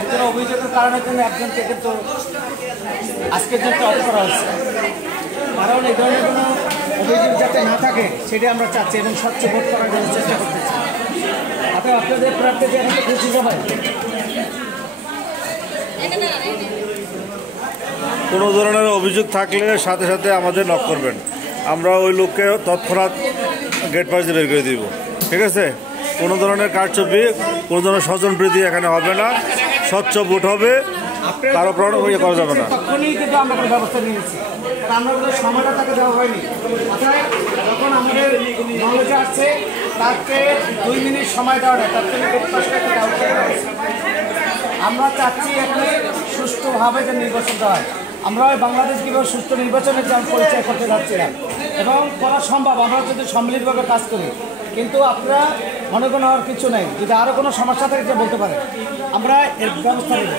একজন অভিযোগের কারণের জন্য একজনকে কিন্তু আজকের জন্য অফ করা হচ্ছে, কারণ এই ধরনের কোনো অভিযোগ যাতে না থাকে সেটা আমরা চাচ্ছি এবং স্বচ্ছ ভোট করার জন্য চেষ্টা করতেছি। অতএব আপনাদের প্রার্থী যে এখন খুশি সবাই, কোনো ধরনের অভিযোগ থাকলে সাথে সাথে আমাদের নক করবেন, আমরা ওই লোককে তৎক্ষণাৎ গেট পাস দিয়ে বের করে দিব। ঠিক আছে, কোনো ধরনের কারচুপি, কোনো ধরনের স্বজনপ্রীতি এখানে হবে না, স্বচ্ছ ভোট হবে, কারো প্রাণ করা যাবে না। তখনই কিন্তু আমরা কোনো ব্যবস্থা নিয়েছি, আমরা কোনো সময়টা তাকে দেওয়া হয়নি। অর্থাৎ যখন আমাদের নলেজে আসছে তাকে 2 মিনিট সময় দেওয়া হয়, তার জন্য গেট পাসটা একটা দেওয়া হয়েছে। আমরা চাচ্ছি এখানে সুষ্ঠুভাবে যে নির্বাচনটা হয়, আমরা বাংলাদেশ কীভাবে সুষ্ঠু নির্বাচনের যে পরিচয় করতে যাচ্ছিলাম এবং করা সম্ভব আমরা যদি সম্মিলিতভাবে কাজ করি। কিন্তু আপনারা মনে কোনো হওয়ার কিছু নেই, যদি আরও কোনো সমস্যা থাকে যে বলতে পারে, আমরা এর ব্যবস্থা নেব।